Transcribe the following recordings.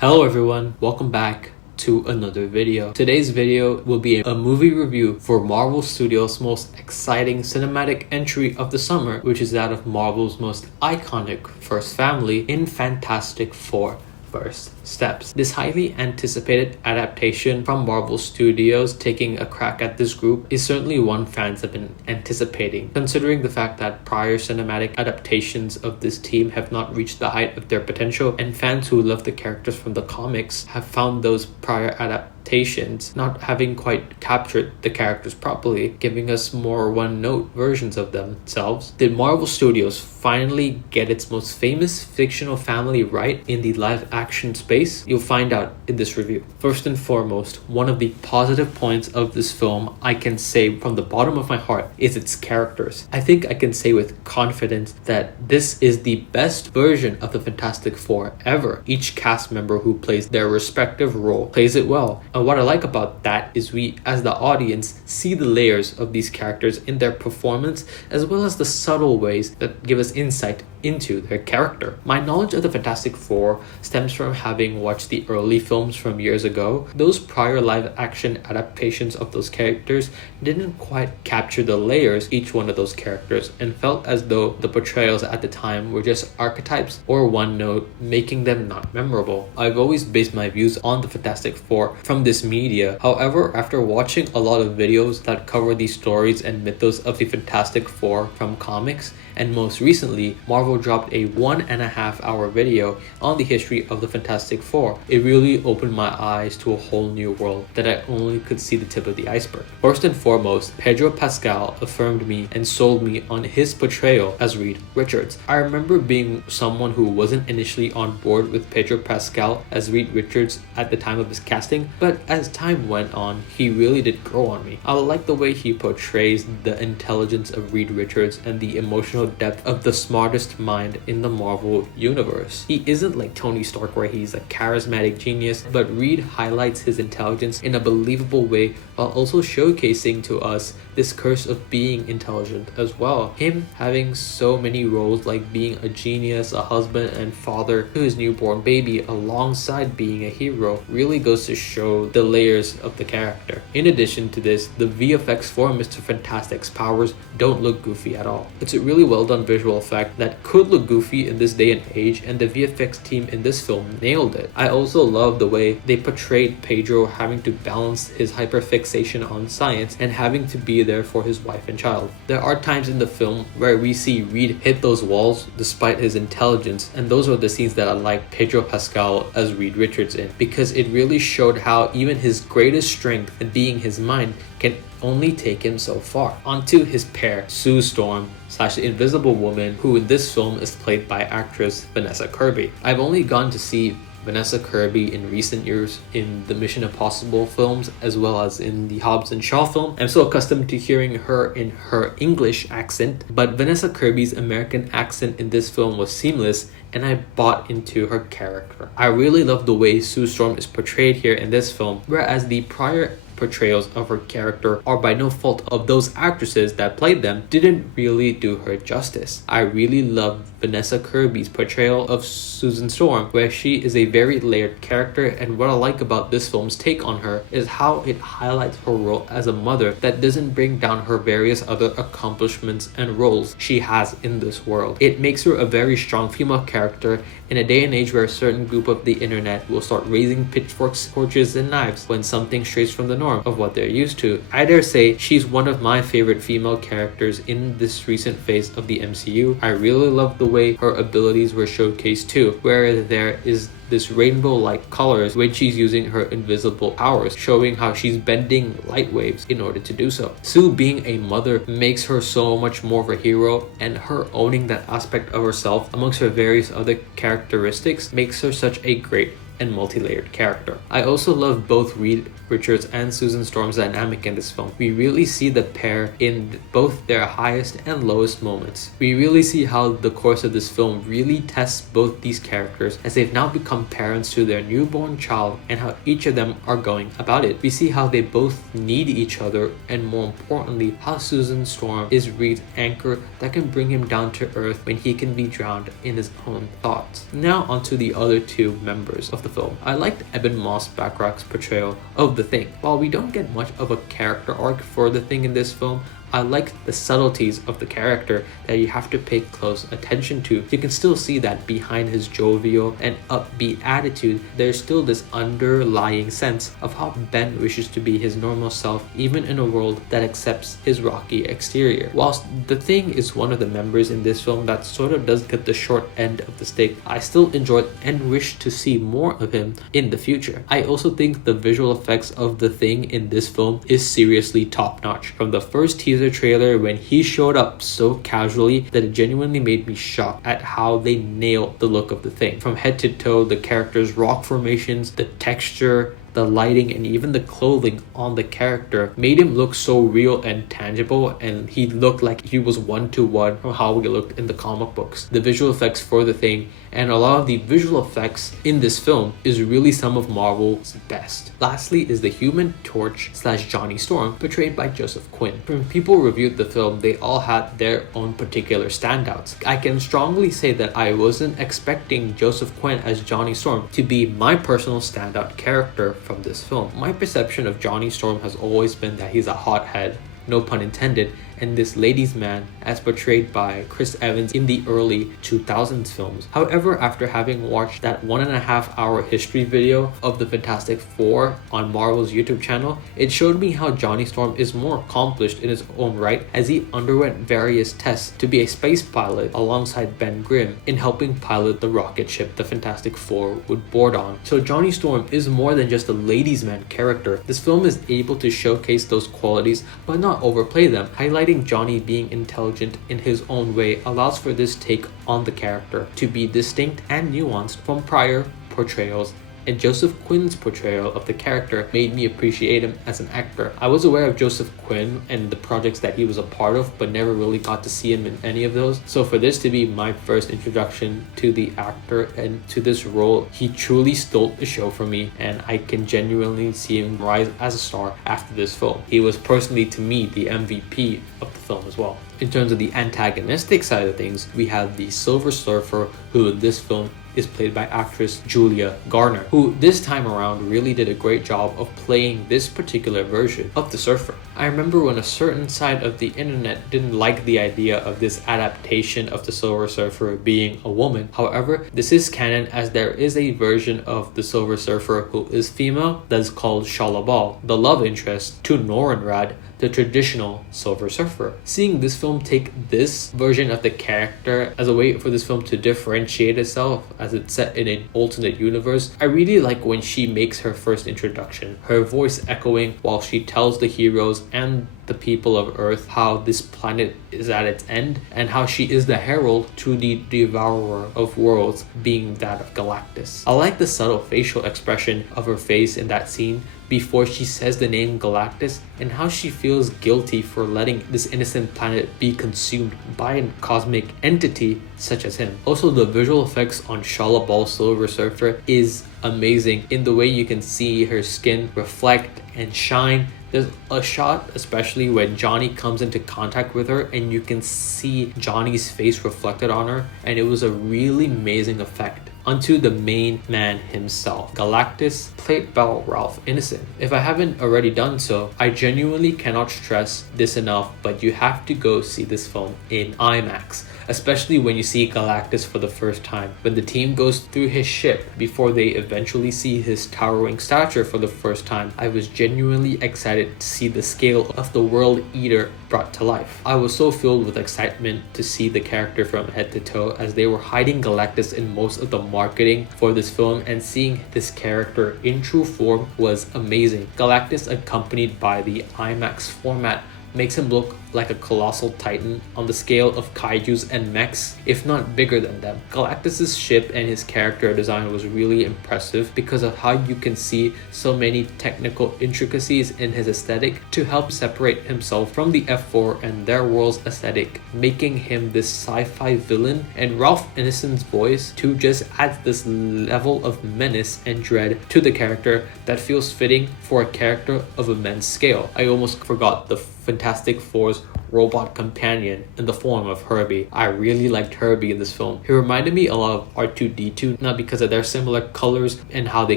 Hello everyone, welcome back to another video. Today's video will be a movie review for Marvel Studios' most exciting cinematic entry of the summer, which is that of Marvel's most iconic first family in Fantastic Four: First Steps. This highly anticipated adaptation from Marvel Studios taking a crack at this group is certainly one fans have been anticipating, considering the fact that prior cinematic adaptations of this team have not reached the height of their potential, and fans who love the characters from the comics have found those prior adaptations not having quite captured the characters properly, giving us more one-note versions of themselves. Did Marvel Studios finally get its most famous fictional family right in the live-action space? You'll find out in this review. First and foremost, one of the positive points of this film I can say from the bottom of my heart is its characters. I think I can say with confidence that this is the best version of the Fantastic Four ever. Each cast member who plays their respective role plays it well. And what I like about that is we, as the audience, see the layers of these characters in their performance, as well as the subtle ways that give us insight into their character. My knowledge of the Fantastic Four stems from having watched the early films from years ago. Those prior live-action adaptations of those characters didn't quite capture the layers each one of those characters, and felt as though the portrayals at the time were just archetypes or one note, making them not memorable. I've always based my views on the Fantastic Four from this media. However, after watching a lot of videos that cover the stories and mythos of the Fantastic Four from comics, and most recently, Marvel dropped a 1.5 hour video on the history of the Fantastic Four, it really opened my eyes to a whole new world that I only could see the tip of the iceberg. First and foremost, Pedro Pascal affirmed me and sold me on his portrayal as Reed Richards. I remember being someone who wasn't initially on board with Pedro Pascal as Reed Richards at the time of his casting, but as time went on, he really did grow on me. I like the way he portrays the intelligence of Reed Richards and the emotional depth of the smartest mind in the Marvel universe. He isn't like Tony Stark where he's a charismatic genius, but Reed highlights his intelligence in a believable way while also showcasing to us this curse of being intelligent as well. Him having so many roles like being a genius, a husband and father to his newborn baby alongside being a hero really goes to show the layers of the character. In addition to this, the VFX for Mr. Fantastic's powers don't look goofy at all. It's a really well done visual effect that could look goofy in this day and age, and the VFX team in this film nailed it. I also love the way they portrayed Pedro having to balance his hyperfixation on science and having to be there for his wife and child. There are times in the film where we see Reed hit those walls despite his intelligence, and those are the scenes that I like Pedro Pascal as Reed Richards in, because it really showed how even his greatest strength in being his mind can only take him so far. Onto his pair, Sue Storm / the Invisible Woman, who in this film is played by actress Vaness Kirby. I've only gone to see Vaness Kirby in recent years in the Mission Impossible films as well as in the Hobbs and Shaw film. I'm so accustomed to hearing her in her English accent, but Vaness Kirby's American accent in this film was seamless, and I bought into her character. I really love the way Sue Storm is portrayed here in this film, whereas the prior portrayals of her character are by no fault of those actresses that played them didn't really do her justice. I really love Vaness Kirby's portrayal of Susan Storm, where she is a very layered character, and what I like about this film's take on her is how it highlights her role as a mother that doesn't bring down her various other accomplishments and roles she has in this world. It makes her a very strong female character in a day and age where a certain group of the internet will start raising pitchforks, torches, and knives when something strays from the norm of what they're used to. I dare say she's one of my favorite female characters in this recent phase of the MCU. I really love the way her abilities were showcased too, where there is this rainbow-like colors when she's using her invisible powers, showing how she's bending light waves in order to do so. Sue being a mother makes her so much more of a hero, and her owning that aspect of herself amongst her various other characteristics makes her such a great and multi-layered character. I also love both Reed Richards and Susan Storm's dynamic in this film. We really see the pair in both their highest and lowest moments. We really see how the course of this film really tests both these characters as they've now become parents to their newborn child and how each of them are going about it. We see how they both need each other, and more importantly, how Susan Storm is Reed's anchor that can bring him down to earth when he can be drowned in his own thoughts. Now onto the other two members of the film. I liked Ebon-Moss Bachrach's portrayal of the Thing. While we don't get much of a character arc for the Thing in this film, I like the subtleties of the character that you have to pay close attention to. You can still see that behind his jovial and upbeat attitude, there's still this underlying sense of how Ben wishes to be his normal self, even in a world that accepts his rocky exterior. Whilst the Thing is one of the members in this film that sort of does get the short end of the stick, I still enjoyed and wish to see more of him in the future. I also think the visual effects of the Thing in this film is seriously top notch. From the first teaser trailer, when he showed up so casually, that it genuinely made me shocked at how they nailed the look of the Thing. From head to toe, the character's rock formations, the texture, the lighting, and even the clothing on the character made him look so real and tangible, and he looked like he was one-to-one from how he looked in the comic books. The visual effects for the Thing and a lot of the visual effects in this film is really some of Marvel's best. Lastly is the Human Torch / Johnny Storm, portrayed by Joseph Quinn. When people reviewed the film, they all had their own particular standouts. I can strongly say that I wasn't expecting Joseph Quinn as Johnny Storm to be my personal standout character from this film. My perception of Johnny Storm has always been that he's a hothead, no pun intended, and this ladies' man as portrayed by Chris Evans in the early 2000s films. However, after having watched that 1.5-hour history video of the Fantastic Four on Marvel's YouTube channel, it showed me how Johnny Storm is more accomplished in his own right, as he underwent various tests to be a space pilot alongside Ben Grimm in helping pilot the rocket ship the Fantastic Four would board on. So Johnny Storm is more than just a ladies' man character. This film is able to showcase those qualities but not overplay them. Highlighting Johnny being intelligent in his own way allows for this take on the character to be distinct and nuanced from prior portrayals, and Joseph Quinn's portrayal of the character made me appreciate him as an actor. I was aware of Joseph Quinn and the projects that he was a part of, but never really got to see him in any of those. So for this to be my first introduction to the actor and to this role, he truly stole the show for me, and I can genuinely see him rise as a star after this film. He was personally, to me, the MVP of the film as well. In terms of the antagonistic side of things, we have the Silver Surfer, who in this film is played by actress Julia Garner, who this time around really did a great job of playing this particular version of the Surfer. I remember when a certain side of the internet didn't like the idea of this adaptation of the Silver Surfer being a woman. However, this is canon, as there is a version of the Silver Surfer who is female that is called Shalabal, the love interest to Norenrad, the traditional Silver Surfer. Seeing this film take this version of the character as a way for this film to differentiate itself as it's set in an alternate universe, I really like when she makes her first introduction, her voice echoing while she tells the heroes and the people of Earth how this planet is at its end, and how she is the herald to the devourer of worlds, being that of Galactus. I like the subtle facial expression of her face in that scene before she says the name Galactus, and how she feels guilty for letting this innocent planet be consumed by a cosmic entity such as him. Also, the visual effects on Shalabal Silver Surfer is amazing in the way you can see her skin reflect and shine. There's a shot especially when Johnny comes into contact with her and you can see Johnny's face reflected on her, and it was a really amazing effect. Onto the main man himself, Galactus, played by Ralph Ineson. If I haven't already done so, I genuinely cannot stress this enough, but you have to go see this film in IMAX, especially when you see Galactus for the first time. When the team goes through his ship before they eventually see his towering stature for the first time, I was genuinely excited to see the scale of the World Eater brought to life. I was so filled with excitement to see the character from head to toe, as they were hiding Galactus in most of the marketing for this film, and seeing this character in true form was amazing. Galactus, accompanied by the IMAX format, makes him look like a colossal titan on the scale of kaijus and mechs, if not bigger than them. Galactus' ship and his character design was really impressive because of how you can see so many technical intricacies in his aesthetic to help separate himself from the F4 and their world's aesthetic, making him this sci-fi villain. And Ralph Ineson's voice too just adds this level of menace and dread to the character that feels fitting for a character of immense scale. I almost forgot the Fantastic Four's robot companion in the form of Herbie. I really liked Herbie in this film. He reminded me a lot of R2-D2, not because of their similar colors and how they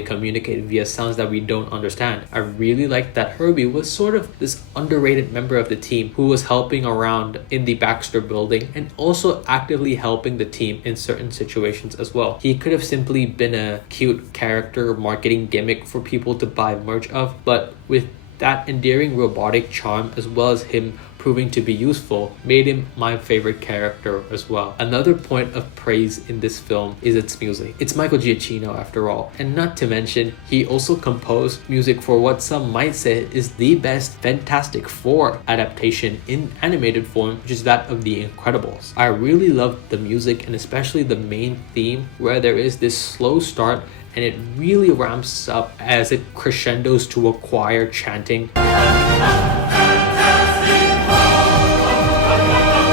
communicate via sounds that we don't understand. I really liked that Herbie was sort of this underrated member of the team who was helping around in the Baxter building and also actively helping the team in certain situations as well. He could have simply been a cute character marketing gimmick for people to buy merch of, but with that endearing robotic charm as well as him proving to be useful made him my favorite character as well. Another point of praise in this film is its music. It's Michael Giacchino after all, and not to mention he also composed music for what some might say is the best Fantastic Four adaptation in animated form, which is that of The Incredibles. I really loved the music and especially the main theme where there is this slow start and it really ramps up as it crescendos to a choir chanting.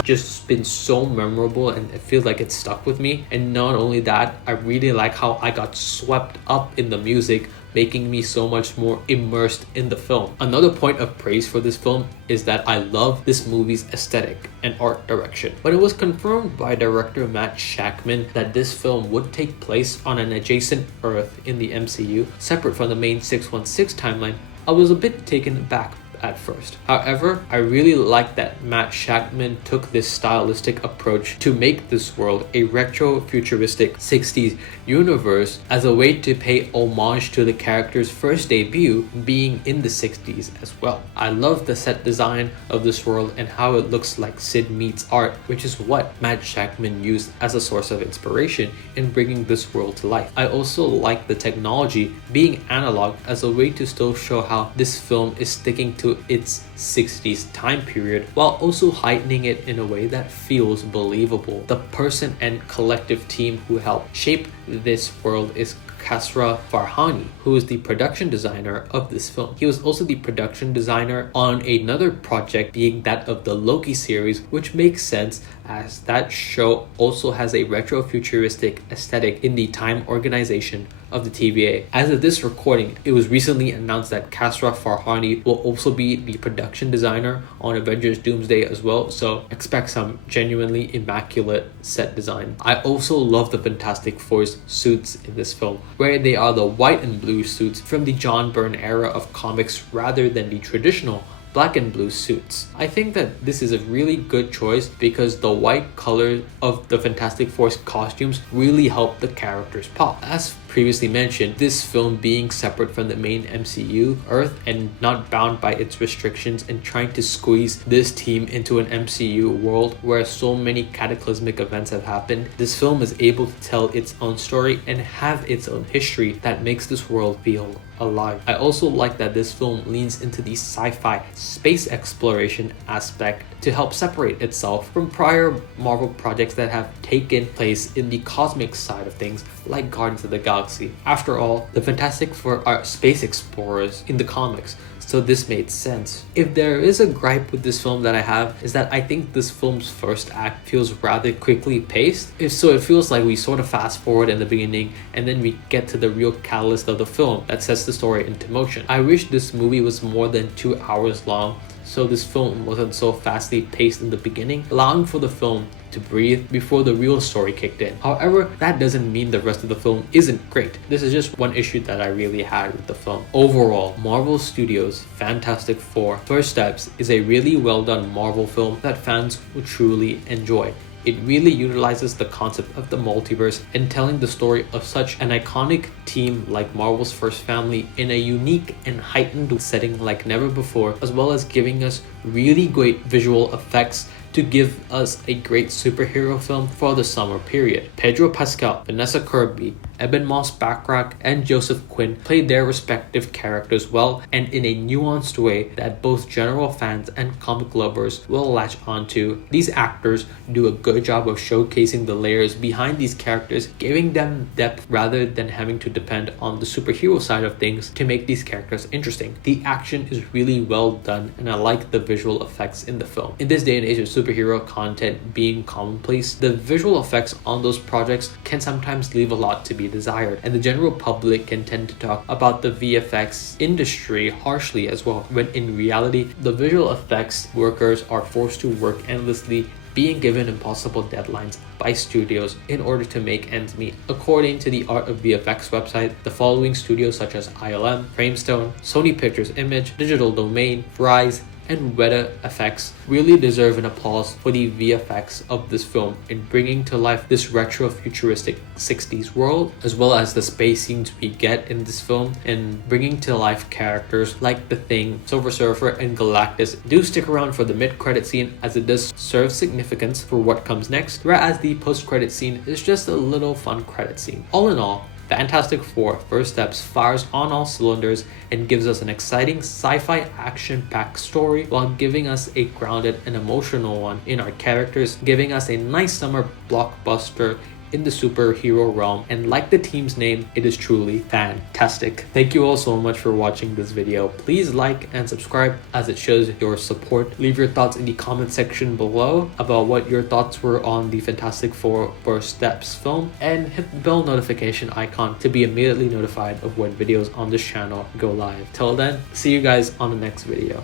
Just been so memorable and it feels like it stuck with me. And not only that, I really like how I got swept up in the music, making me so much more immersed in the film. Another point of praise for this film is that I love this movie's aesthetic and art direction. When it was confirmed by director Matt Shakman that this film would take place on an adjacent Earth in the MCU, separate from the main 616 timeline, I was a bit taken aback at first. However, I really like that Matt Shakman took this stylistic approach to make this world a retro-futuristic 60s universe as a way to pay homage to the character's first debut being in the 60s as well. I love the set design of this world and how it looks like Sid meets art, which is what Matt Shakman used as a source of inspiration in bringing this world to life. I also like the technology being analog as a way to still show how this film is sticking to its 60s time period while also heightening it in a way that feels believable. The person and collective team who helped shape this world is Kasra Farhani, who is the production designer of this film. He was also the production designer on another project, being that of the Loki series, which makes sense as that show also has a retro-futuristic aesthetic in the time organization of the TVA. As of this recording, it was recently announced that Kasra Farhani will also be the production designer on Avengers Doomsday as well, so expect some genuinely immaculate set design. I also love the Fantastic Four's suits in this film, where they are the white and blue suits from the John Byrne era of comics rather than the traditional black and blue suits. I think that this is a really good choice because the white color of the Fantastic Four's costumes really help the characters pop. As previously mentioned, this film being separate from the main MCU Earth and not bound by its restrictions and trying to squeeze this team into an MCU world where so many cataclysmic events have happened, this film is able to tell its own story and have its own history that makes this world feel alive. I also like that this film leans into the sci-fi space exploration aspect to help separate itself from prior Marvel projects that have taken place in the cosmic side of things like Guardians of the Galaxy. After all, the Fantastic Four are space explorers in the comics, so this made sense. If there is a gripe with this film that I have, is that I think this film's first act feels rather quickly paced. It feels like we sort of fast forward in the beginning and then we get to the real catalyst of the film that sets the story into motion. I wish this movie was more than 2 hours long, so this film wasn't so fastly paced in the beginning, allowing for the film to breathe before the real story kicked in. However, that doesn't mean the rest of the film isn't great. This is just one issue that I really had with the film. Overall, Marvel Studios' Fantastic Four First Steps is a really well done Marvel film that fans will truly enjoy. It really utilizes the concept of the multiverse and telling the story of such an iconic team like Marvel's First Family in a unique and heightened setting like never before, as well as giving us really great visual effects to give us a great superhero film for the summer period. Pedro Pascal, Vaness Kirby Ebon-Moss, Bachrach, and Joseph Quinn played their respective characters well and in a nuanced way that both general fans and comic lovers will latch onto. These actors do a good job of showcasing the layers behind these characters, giving them depth rather than having to depend on the superhero side of things to make these characters interesting. The action is really well done, and I like the visual effects in the film. In this day and age of superhero content being commonplace, the visual effects on those projects can sometimes leave a lot to be desired, and the general public can tend to talk about the VFX industry harshly as well, when in reality the visual effects workers are forced to work endlessly, being given impossible deadlines by studios in order to make ends meet. According to the Art of VFX website, the following studios such as ILM, Framestone, Sony Pictures Image, Digital Domain, Rise, and Weta Effects really deserve an applause for the VFX of this film in bringing to life this retro futuristic 60s world, as well as the space scenes we get in this film, and bringing to life characters like The Thing, Silver Surfer, and Galactus. Do stick around for the mid-credit scene, as it does serve significance for what comes next, whereas the post-credit scene is just a little fun credit scene. All in all, Fantastic Four First Steps fires on all cylinders and gives us an exciting sci-fi action-packed story while giving us a grounded and emotional one in our characters, giving us a nice summer blockbuster in the superhero realm, and like the team's name, it is truly fantastic. Thank you all so much for watching this video. Please like and subscribe as it shows your support. Leave your thoughts in the comment section below about what your thoughts were on the Fantastic Four First Steps film, and hit the bell notification icon to be immediately notified of when videos on this channel go live. Till then, see you guys on the next video.